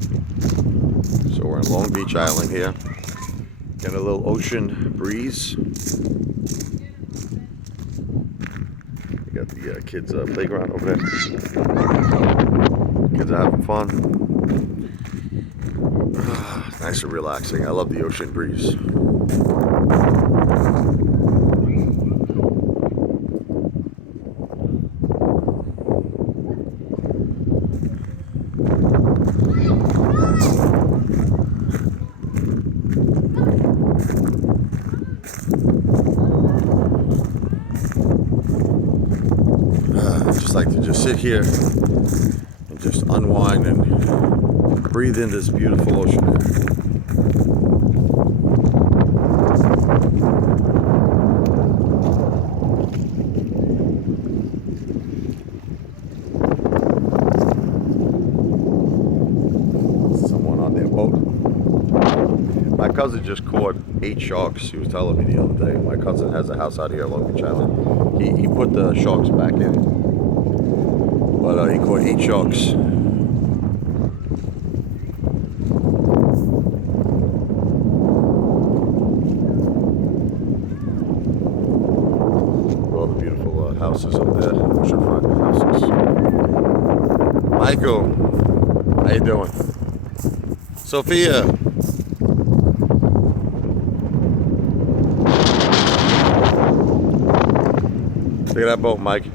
So we're in Long Beach Island here. Getting a little ocean breeze. We got the kids' playground over there. Kids are having fun. Nice and relaxing. I love the ocean breeze. Just like to just sit here and just unwind and breathe in this beautiful ocean air. Someone on their boat. My cousin just caught 8 sharks. He was telling me the other day. My cousin has a house out here at Long Beach Island. He put the sharks back in. But he caught 8 sharks. All the beautiful houses up there, oceanfront houses. Michael, how you doing? Sophia. Look at that boat, Mike.